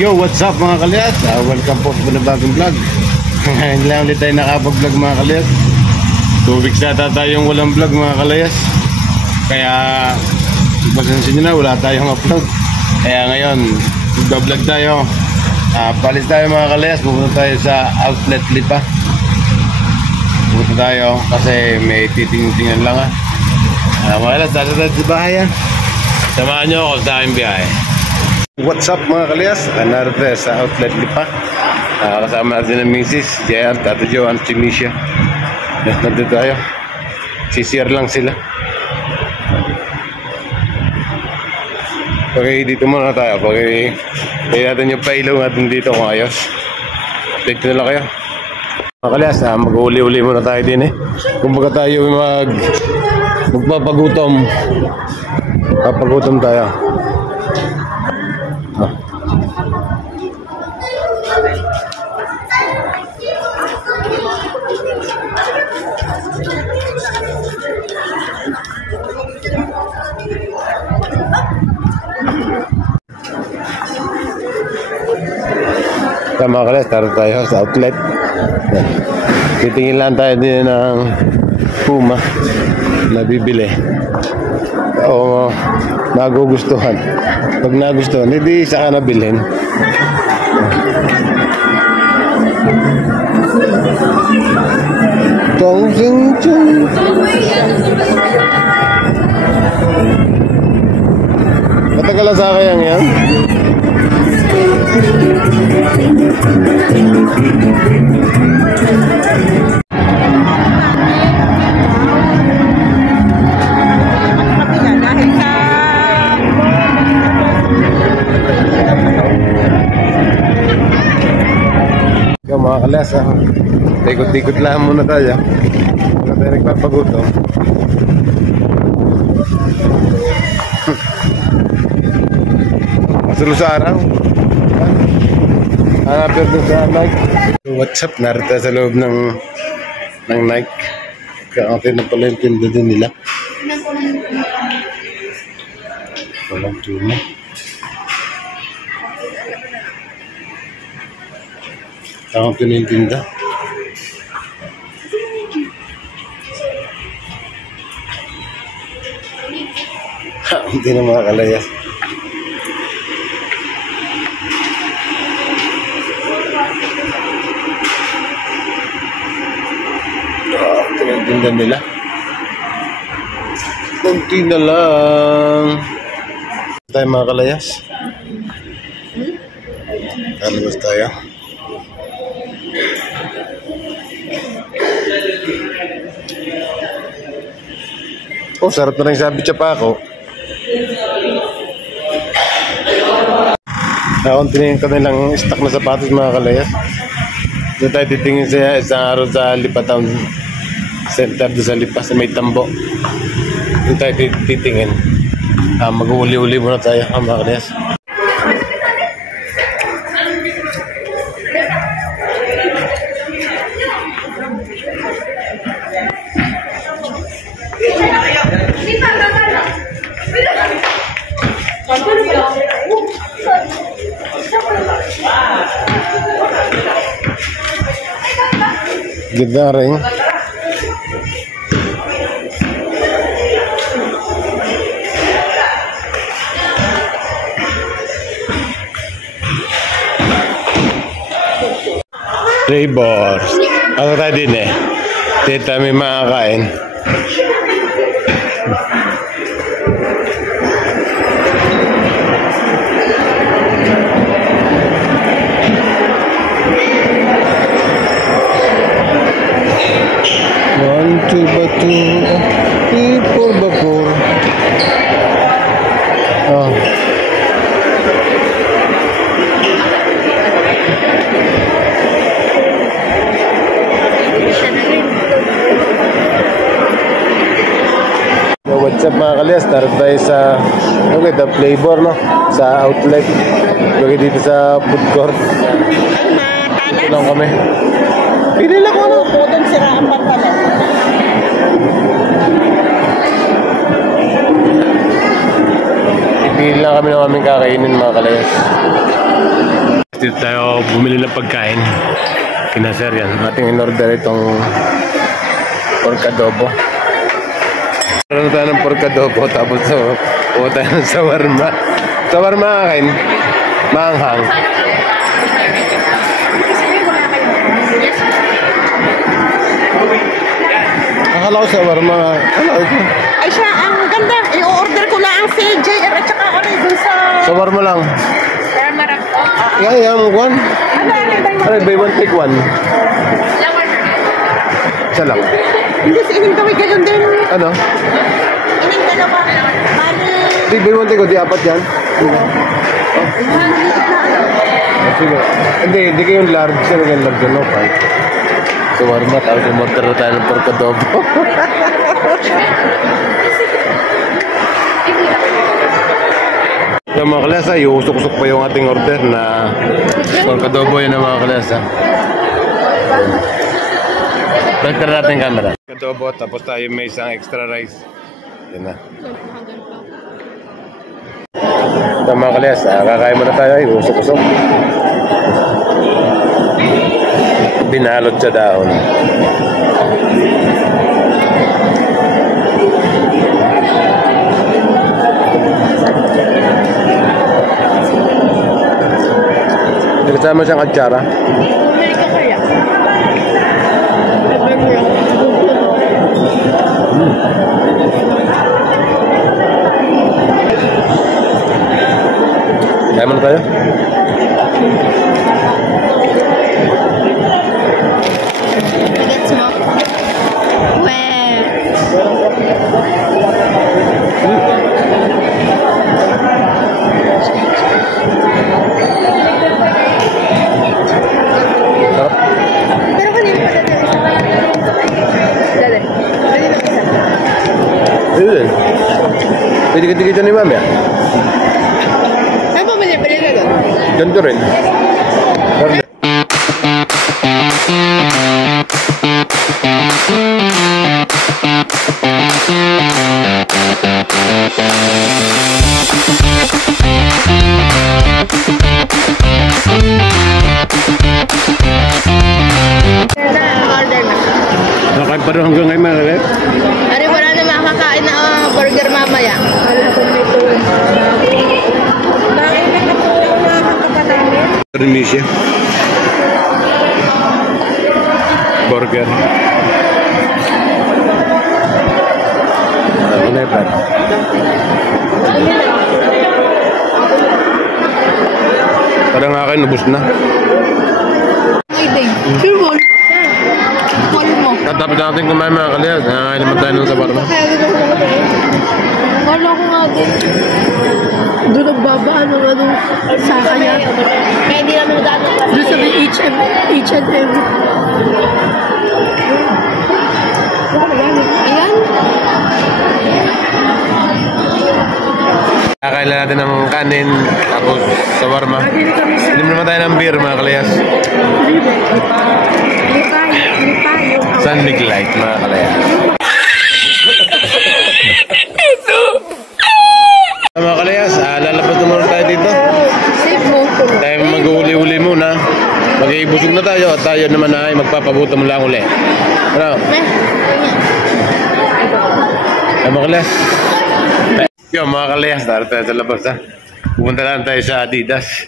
Yo, what's up mga kalyat? Welcome po sa panibagong vlog. Ngayon lang ulit tayo nakapag-vlog mga kalyat. 2 weeks na tayong walang vlog mga kalayas. Kaya pasensya nyo na, wala tayong upload. Kaya ngayon, vlog tayo. Palis tayo mga kalayas. Pupunta tayo sa Outlet Lipa. Pupunta tayo kasi may titingin lang mga kalayas, tayo sa bahay Samahan nyo ako sa aking biyahe. What's up mga kalyas? Narito sa Outlet Lipa. Kasama natin ang Mrs. JR, Tato Joe, and Chimisha. Nandito tayo. CCR lang sila. Okay, dito muna tayo. Okay, natin yung pailaw natin dito kung ayos. Update na lang kayo. Mga kalyas, mag-uli-uli muna tayo din Kumbaga tayo magpapagutom. Papagutom tayo. Mga kalyas, taro tayo sa outlet. Titingin lang tayo din ng Puma na bibili o nagugustuhan. Pag nagustuhan, hindi isa ka nabilhin. Tong sing chung. Matagal na sa kayang yan. Mga kalas, tikot-tikot lang muna tayo. Wala tayo nagpapagutom. Masulo sa araw. Hanapin doon sa Nike. What's up? Narito sa loob ng Nike. Kaya na pala yung tinda din nila. Walang tuna. Takang tinintinda. Hindi na mga kalayas. Tinintinda nila. Kunti na lang. Tayo mga kalayas. Kalabas tayo. Oh, sarap na rin sabi pa ako. Tingin ko nilang stock na sapatos mga kalayas. Doon tayo titingin sa isang araw sa Lipa Town Center, doon sa Lipa, sa may tambo. Doon tayo titingin. Mag-uli-uli muna tayo mga kalayas. Ganda rin. Flavors. Ano tayo din Tita may makakain. Bapur. Oh. What's up mga kalyas? Tara tayo sa the flavor sa outlet. Lagi dito sa food court. Ito lang kami. Pili lang ko Putong siraan pa pala. Ipili lang kami ng aming kakainin mga kalayas. dito tayo bumili ng pagkain. Kina sir yan. Ating in-order itong pork adobo. Meron tayo ng pork adobo tapos puha tayo ng shawarma. Shawarma akin. Maanghang. Akala ko shawarma. Ano ito? Ay siya, ang ganda. I-order ko lang ang CJR at saka ano dun sa... Shawarma lang. Yan, one. Ano, buy one, take one. Isa lang. Hindi, si Ining Kaway gayon din. Ano? Ining dalawa. Bali. Di, buy one, take one. Di, apat yan. Sige. Hindi kayong large. Sino kayong large yan, no? Shawarma, tapos umorder na tayo ng pork adobo. Yung mga kalasa, iusok-usok pa yung ating order na pork adobo yun ng mga kalasa. Baliktad natin yung camera. Adobo, tapos tayo may isang extra rice. Yan na. Ito mga kalasa, kakain muna tayo, iusok-usok. Binalot sa dahon. Kasama siyang atsara. Kaya mo na tayo? Gets mo? Weh. Sarap. Pero kanina pa dali. Dali. Dali na isa. Pwede din. Pwede kita ni mami ah. Saan pa bali na doon? Ganito rin. Order na. Nakain pa rin hanggang ngayon mga kalip. Ari, wala na makakain na burger mamaya. Wala ko nito. Bakit nagkatulaw na kapatangin? Permisya. Burger. Ano na pa? Parang akin, nabos na. Waiting. Sure. Call mo. Tatapos natin kumain mga kaliyas. Nakakain naman tayo ng sabarma. Wala ko nga din. Doon nagbabaan ng ano, sa kanya. Kaya hindi namin nagano. Doon sa may H&M. Ayan. Kakain lang natin ng kanin, tapos sawarma. Inom naman tayo ng beer mga kaliyas. San Big Light mga kaliyas. Mga kaliyas, lalapad naman tayo dito. Save mo. Tayo mag-uli-uli muna. Mag-iibusog na tayo at tayo naman ay magpapabuta mo lang uli. Ano? Ay mga kaliyas. Yo mga kaliyas, dahil tayo sa labas ha. Pupunta lang tayo sa Adidas.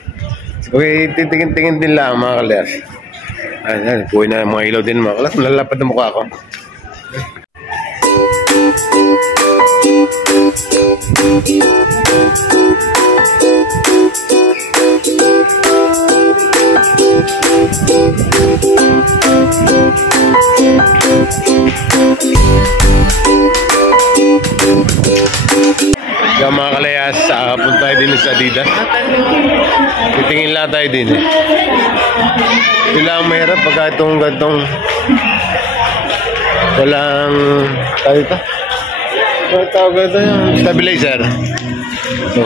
Okay, titingin-tingin din lang mga kaliyas. Ayan, puwi na mga ilaw din mga kaliyas. Malalapad na mukha ko. Yung mga kalayas, punta tayo din sa Adidas. Titingin lang tayo din. Kailangan mahirap pagka itong gantong walang tayo ito. Ano tawag ito yung stabilizer. So,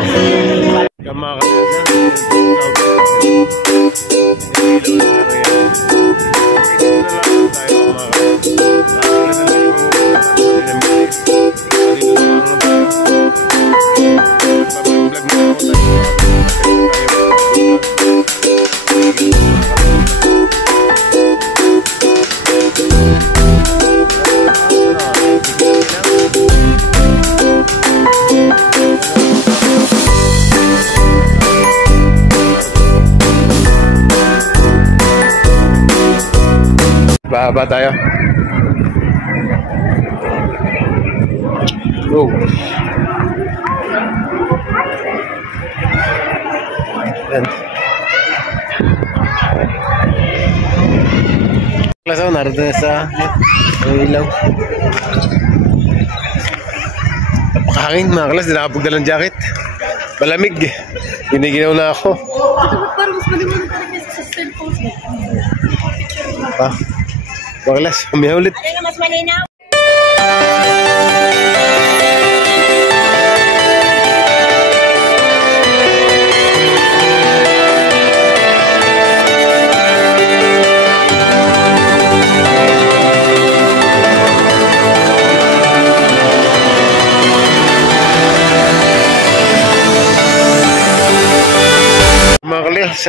yung mga kalayas, Bababa tayo. Go. Yan. Klaso, narito na sa ilaw. Napakahangin mga klas, di nakapagdala ng jacket. Malamig. Giniginaw na ako. Parang mas maliwanag ka rin sa cellphone. Mga klas, humiha ulit. Ano na mas malinaw? Mga kalis,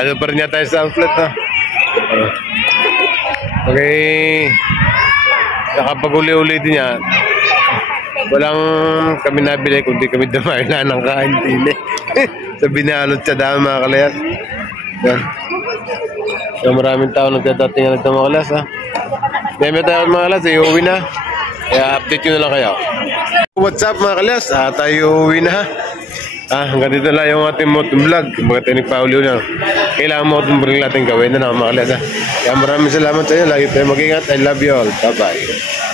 ano pa rin tayo sa outlet ha. Okay, nakapag-uli-uli din niya. Walang kami nabili kundi kami dumaila ng kain tili. Sa binalot sa dami mga kalayas. Yan. So maraming tao nagdadatingan ng mga kalas ha. Demi tayo mga kalas, iuwi na. Kaya update ko na lang kayo. What's up mga kalas? Tayo uwi na ha. Hanggang dito lang yung ating motovlog. Mga tinig pa uli na. Kailangan motovlog natin gawin na mga kalas ha. Kaya maraming salamat sa inyo. Lagi tayo mag-ingat. I love you all. Bye bye.